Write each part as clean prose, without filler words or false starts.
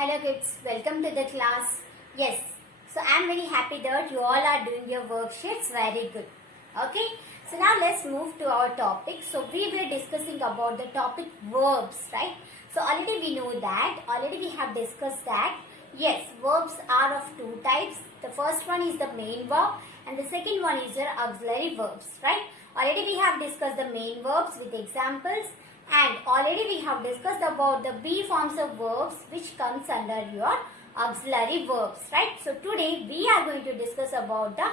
Hello kids, welcome to the class. Yes, so I am very happy that you all are doing your worksheets very good. Okay, so now let's move to our topic. So we were discussing about the topic verbs, right? So already we know that, already we have discussed that. Yes, verbs are of two types. The first one is the main verb and the second one is your auxiliary verbs, right? Already we have discussed the main verbs with examples. And already we have discussed about the be forms of verbs which comes under your auxiliary verbs, right? So today we are going to discuss about the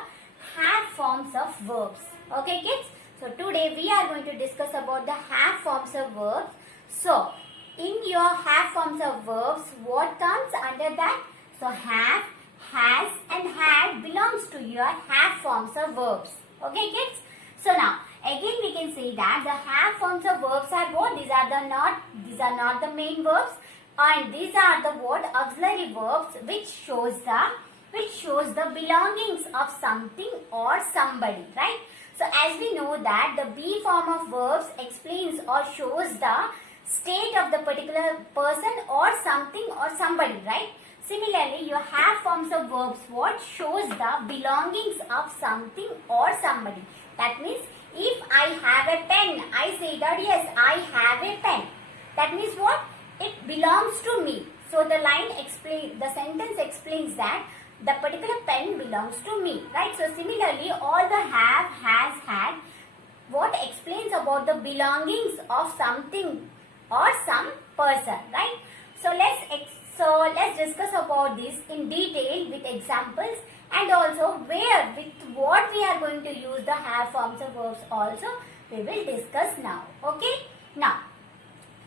have forms of verbs. Okay kids? So today we are going to discuss about the have forms of verbs. So in your have forms of verbs, what comes under that? So have, has and had belongs to your have forms of verbs. Okay kids? So now again we can say that the have forms of verbs are what? These are not the main verbs, and these are the what? Auxiliary verbs which shows the belongings of something or somebody, right? So as we know that the be form of verbs explains or shows the state of the particular person or something or somebody, right? Similarly, your have forms of verbs what? Shows the belongings of something or somebody. That means if I have a pen, I say that yes, I have a pen. That means what? It belongs to me. So the sentence explains that the particular pen belongs to me, right? So similarly, all the have, has, had, what explains about the belongings of something or some person, right? So let's discuss about this in detail with examples, and also with what we are going to use the have forms of verbs also we will discuss now. Okay, now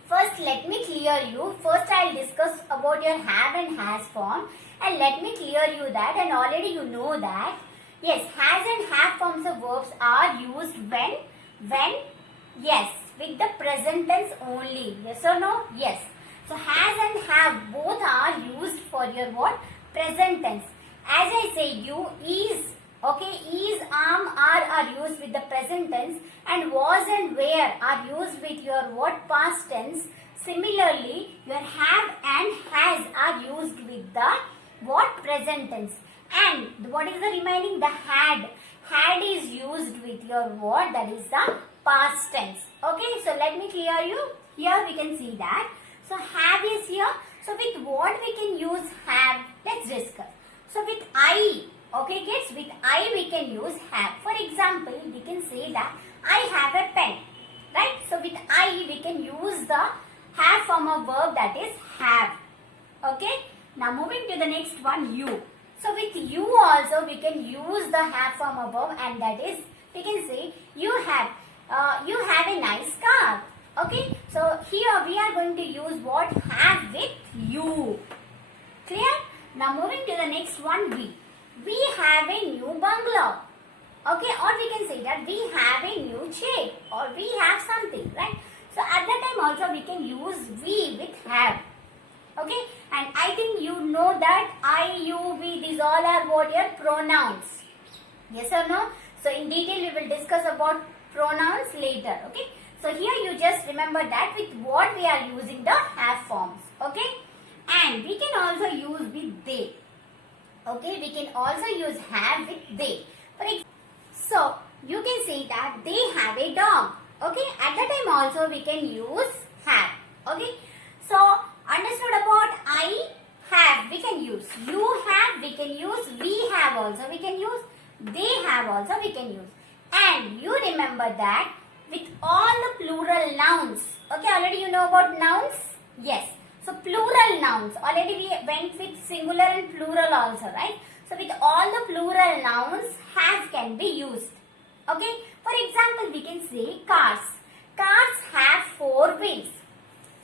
first let me clear you. First I will discuss about your have and has form, and let me clear you that, and already you know that yes, has and have forms of verbs are used when yes, with the present tense only. Yes or no? Yes. So has and have both are used for your what? Present tense. As I say, you, is, okay, is, are used with the present tense, and was and were are used with your what? Past tense. Similarly, your have and has are used with the what? Present tense. And what is the remaining? The had. Had is used with your what? That is the past tense. Okay, so let me clear you. Here we can see that. So have is here. So with what we can use have? Let's discuss. So with I, okay kids, with I we can use have. For example, we can say that I have a pen, right? So with I we can use the have form of verb, that is have. Okay. Now moving to the next one, you. So with you also we can use the have form of verb, and that is we can say you have a nice car. Okay. So here we are going to use what? Have with you. Clear? Now moving to the next one, we. We have a new bungalow. Okay, or we can say that we have a new chair, or we have something, right? So at that time also we can use we with have. Okay, and I think you know that I, you, we, these all are what? Your pronouns. Yes or no? So in detail we will discuss about pronouns later. Okay, so here you just remember that with what we are using the have forms. Okay. And we can also use with they. Okay, we can also use have with they. So you can say that they have a dog. Okay, at that time also we can use have. Okay, so understood about I have we can use, you have we can use, we have also we can use, they have also we can use. And you remember that with all the plural nouns. Okay, already you know about nouns? Yes. So plural nouns, already we went with singular and plural also, right? So with all the plural nouns, have can be used. Okay, for example, we can say cars. Cars have 4 wheels.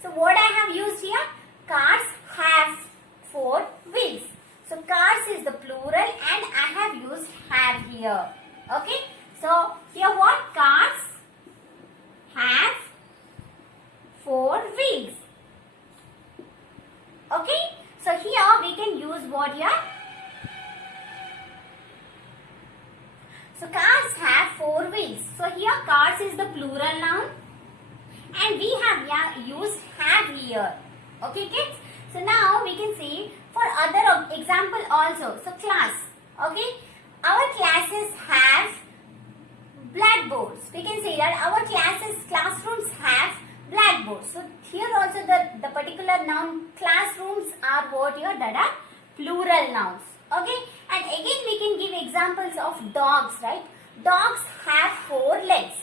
So what I have used here? Cars have 4 wheels. So cars is the plural, and I have used have here. Okay, so here what? Cars have 4 wheels. Okay, so here we can use what here? So cars have 4 wheels. So here cars is the plural noun, and we have used have here. Okay kids, So now we can see for other example also. So class, okay, our classes have blackboards. We can say that our classrooms have blackboards. So here also the particular noun classrooms are what here, that are plural nouns. Okay, and again we can give examples of dogs, right? Dogs have 4 legs.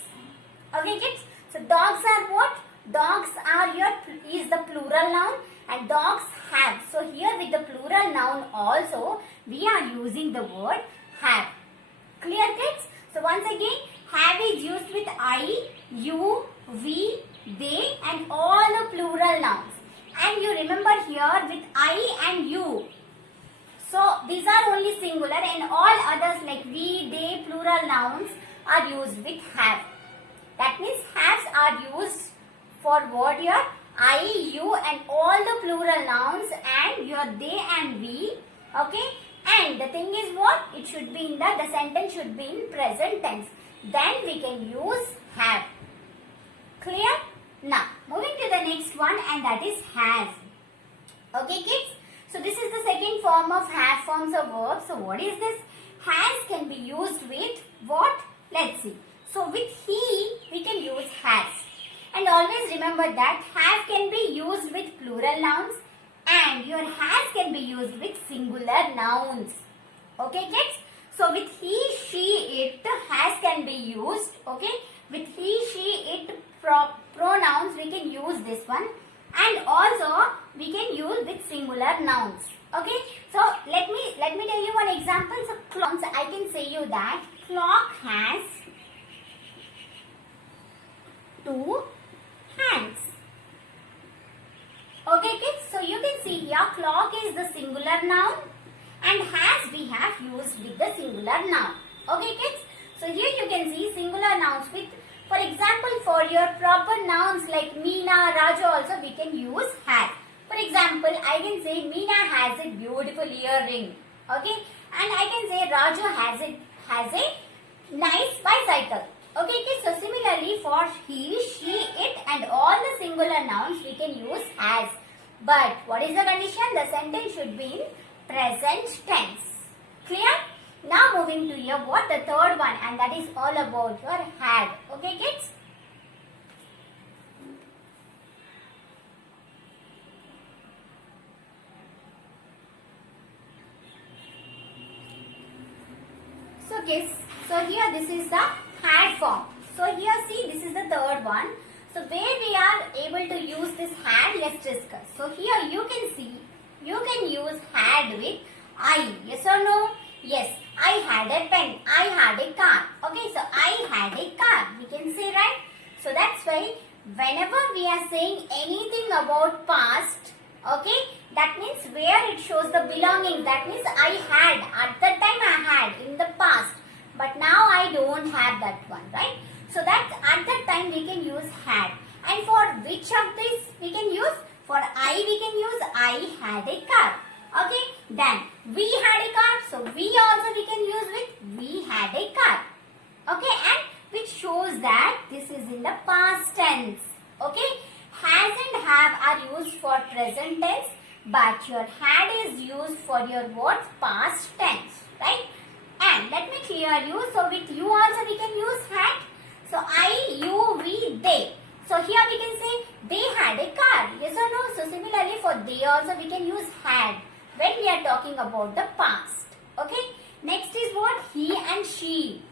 Okay kids, so dogs are what? Dogs are your is the plural noun and dogs have. So here with the plural noun also we are using the word have. Clear kids? So once again, have is used with I, you, we, they and all the plural nouns. And you remember here with I and you. So these are only singular and all others like we, they, plural nouns are used with have. That means haves are used for what here? I, you and all the plural nouns and your they and we. Okay. And the thing is what? It should be in the sentence should be in present tense. Then we can use have. Clear? Now, moving to the next one and that is has. Okay kids? So this is the second form of have forms of verb. So what is this? Has can be used with what? Let's see. So with he, we can use has. And always remember that have can be used with plural nouns and your has can be used with singular nouns. Okay kids? So with he, she, it, has can be used. Okay? With he, she, it pronouns we can use this one. And also we can use with singular nouns. Okay? So let me tell you one example. So clocks, I can say you that clock has 2 hands. Okay kids, so you can see here clock is the singular noun and has we have used with the singular noun. Okay kids, so here you can see singular nouns with, for example, for your proper nouns like Meena, Raju also we can use has. For example, I can say Meena has a beautiful earring. Okay, and I can say Raju has a nice bicycle. Okay kids, so similarly for he, she, it and all the singular nouns we can use has. But what is the condition? The sentence should be in present tense. Clear? Now moving to your what? The third one and that is all about your had. Okay kids? So kids, so here this is the had form. So here see this is the third one. So where we are able to use this had, let's discuss. So here you can see, you can use had with I. Yes or no? Yes, I had a pen, I had a car. Okay, so I had a car. We can say right? So that's why whenever we are saying anything about past, okay, that means where it shows the belonging. That means I had, at that time I had in the past. But now I don't have that one, right? So that at that time we can use had. And for which of this we can use? For I we can use I had a car. Okay. Then we had a car. So we also we can use with we had a car. Okay. And which shows that this is in the past tense. Okay. Has and have are used for present tense. But your had is used for your what? Past tense. Right. And let me clear you. So with you also we can use had. So I, you, we, they. So here we can say they had a car. Yes or no? So similarly for they also we can use had when we are talking about the past. Okay. Next is what? He and she.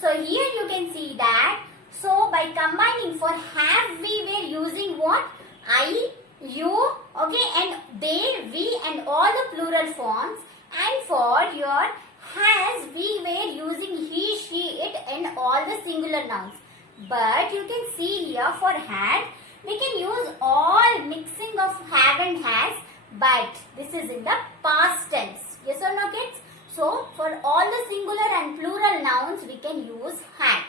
So here you can see that. So by combining for have we were using what? I, you, okay, and they, we and all the plural forms. And for your has we were using he, she, it and all the singular nouns. But you can see here for had we can use all mixing of have and has, but this is in the past tense. Yes or no kids? So for all the singular and plural nouns we can use had,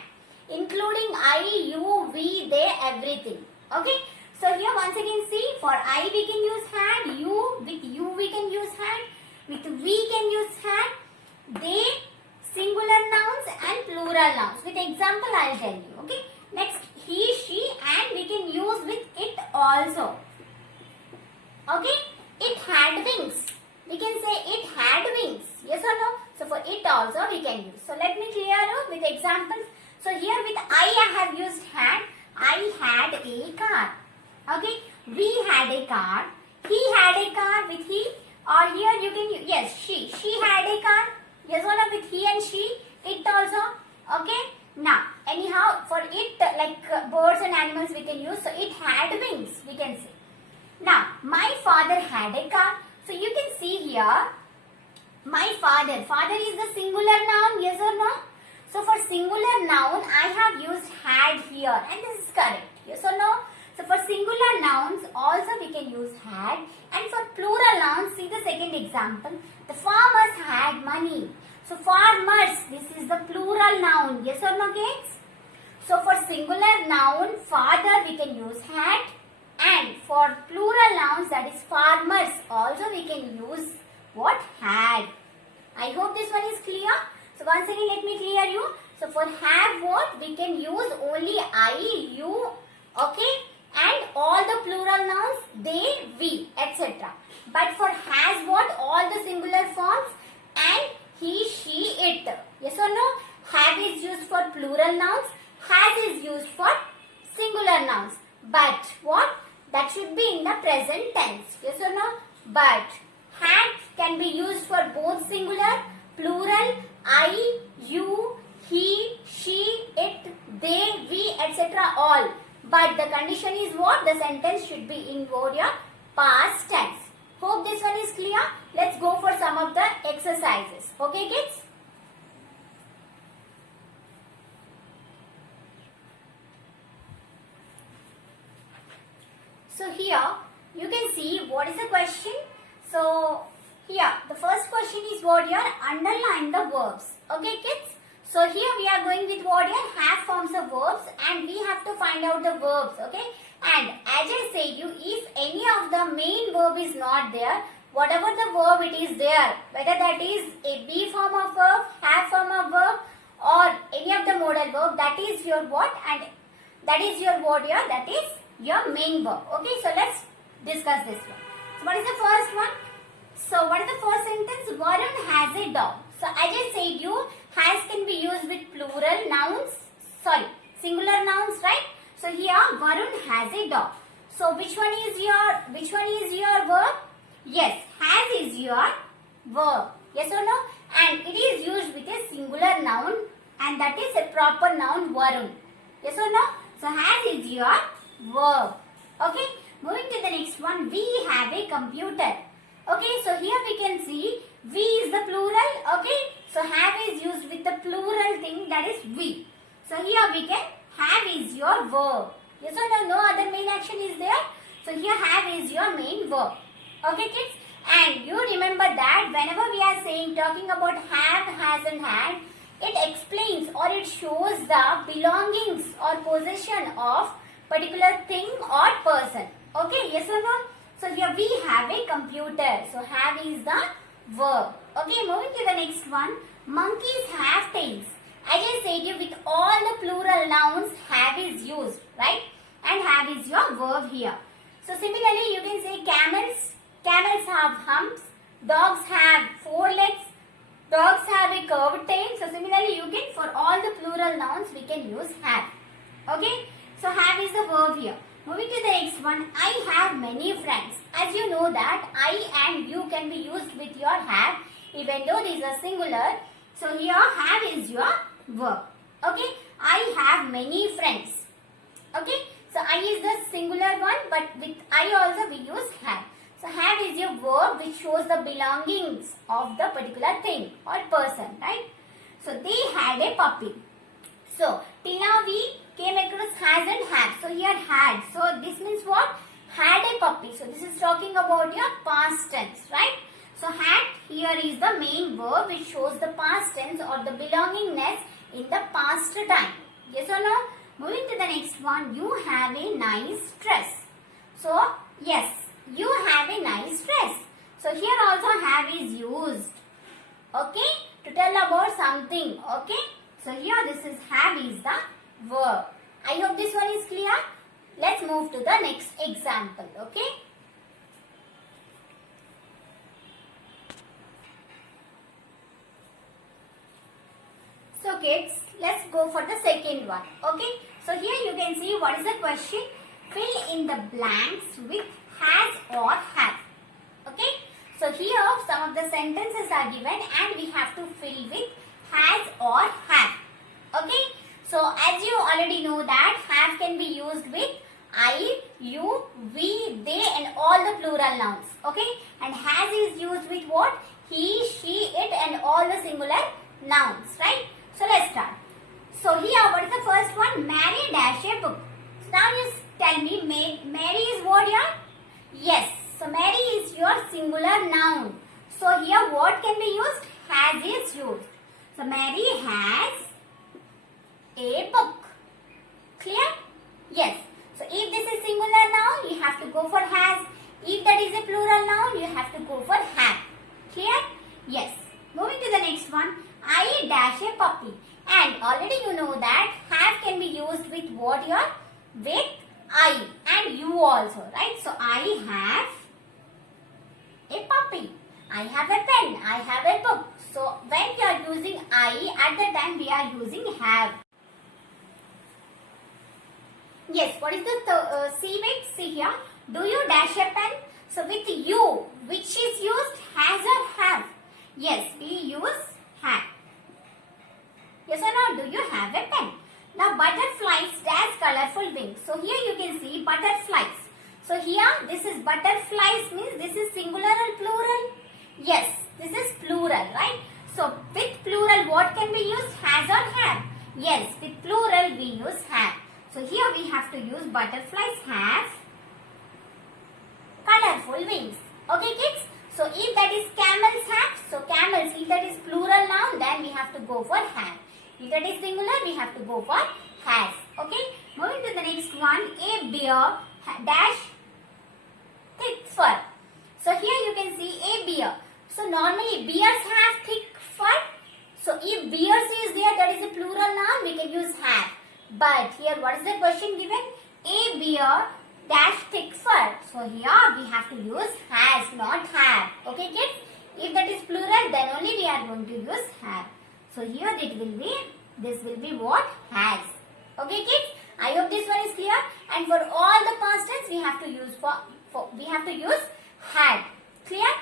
including I, you, we, they, everything. Okay. So here once again see for I we can use had, you with you we can use had, with we can use had, they, singular nouns and plural nouns. With example I will tell you. Okay. Next he, she and we can use with it also. Okay. had wings. We can say it had wings. Yes or no? So for it also we can use. So let me clear you with examples. So here with I have used had. I had a car. Okay. We had a car. He had a car with he. Or here you can use, yes, she. She had a car. Yes or no? With he and she. It also. Okay. Now, anyhow, for it, like birds and animals we can use. So it had wings, we can say. Now, my father had a car. So you can see here, my father. Father is the singular noun, yes or no? So for singular noun, I have used had here, and this is correct, yes or no? So for singular nouns, also we can use had. And for plural nouns, see the second example. The farmers had money. So farmers, this is the plural noun, yes or no kids? So for singular noun, father we can use had. And for plural nouns, that is farmers, also we can use what? Had. I hope this one is clear. So once again let me clear you. So for have what? We can use only I, you, okay? And all the plural nouns, they, we, etc. But for has what? All the singular forms and he, she, it. Yes or no? Have is used for plural nouns. Has is used for singular nouns. But what? That should be in the present tense. Yes or no? But had can be used for both singular, plural, I, you, he, she, it, they, we, etc. all. But the condition is what? The sentence should be in your past tense. Hope this one is clear. Let's go for some of the exercises. Okay kids? So here you can see what is the question. So here the first question is what here? Underline the verbs. Okay kids? So here we are going with what here? Have forms of verbs and we have to find out the verbs. Okay? And as I said you, if any of the main verb is not there, whatever the verb it is there, whether that is a be form of verb, have form of verb or any of the modal verb, that is your what? And that is your word here, that is your main verb. Okay, so let's discuss this one. So what is the first one? So what is the first sentence? Varun has a dog. So as I said you, has can be used with plural nouns, singular nouns, right? So here Varun has a dog. So which one is your verb? Yes, has is your verb. Yes or no? And it is used with a singular noun and that is a proper noun Varun. Yes or no? So has is your verb. Okay, moving to the next one. We have a computer. Okay, so here we can see we is the plural. Okay, so have is used with the plural thing, that is we. So here we can have is your verb. Yes or no? No other main action is there. So here have is your main verb. Okay kids? And you remember that whenever we are saying, talking about have, has and had, it explains or it shows the belongings or possession of particular thing or person. Okay, yes or no? So here we have a computer. So have is the verb. Okay, moving to the next one. Monkeys have tails. As I said you, with all the plural nouns, have is used, right? And have is your verb here. So similarly, you can say camels. Camels have humps. Dogs have four legs. Dogs have a curved tail. So similarly, you can, for all the plural nouns, we can use have. Okay? So have is the verb here. Moving to the next one. I have many friends. As you know that I and you can be used with your have, even though these are singular. So here have is your verb. Okay? I have many friends. Okay? So I is the singular one, but with I also we use have. So have is your verb which shows the belongings of the particular thing or person, right? So they had a puppy. So till now we came across has and have. So here had. So this means what? Had a puppy. So this is talking about your past tense, right? So had here is the main verb which shows the past tense or the belongingness in the past time. Yes or no? Moving to the next one. You have a nice dress. So yes, you have a nice dress. So here also have is used. Okay? To tell about something. Okay? So here this is have is the verb. I hope this one is clear. Let's move to the next example. Okay? kids, let's go for the second one. Okay. So here you can see what is the question. Fill in the blanks with has or have. Okay. So here some of the sentences are given and we have to fill with has or have. Okay. So as you already know that have can be used with I, you, we, they and all the plural nouns. Okay. And has is used with what? He, she, it and all the singular nouns. Right. So let's start. So here what is the first one? Mary dash a book. So now you tell me Mary is what here? Yes. So Mary is your singular noun. So here what can be used? Has is used. So Mary has a book. Clear? Yes. So if this is singular noun, you have to go for has. If that is a plural noun, you have to go for have. Clear? Yes. Moving to the next one. I dash a puppy. And already you know that have can be used with what here? With I and you also, right? So I have a puppy. I have a pen. I have a book. So when we are using I, at the time we are using have. Yes, what is the see with? See here. Do you dash a pen? So with you, which is used has or have? Yes, we use have. Yes or no? Do you have a pen? Now butterflies dash colorful wings. So here you can see butterflies. So here this is butterflies means this is singular or plural? Yes, this is plural, right? So with plural what can be used? Has or have? Yes, with plural we use have. So here we have to use butterflies have colorful wings. Okay kids? So if that is camels have, so camels, if that is plural noun, then we have to go for have. If that is singular, we have to go for has. Okay? Moving to the next one, a bear dash thick fur. So here you can see a bear. So normally bears have thick fur. So if bears is there, that is a plural noun, we can use have. But here what is the question given? A bear dash thick fur. So here we have to use has, not have. Okay kids? If that is plural, then only we are going to use have. So here this will be what? Has. Okay kids? I hope this one is clear. And for all the past tense, we have to use had. Clear?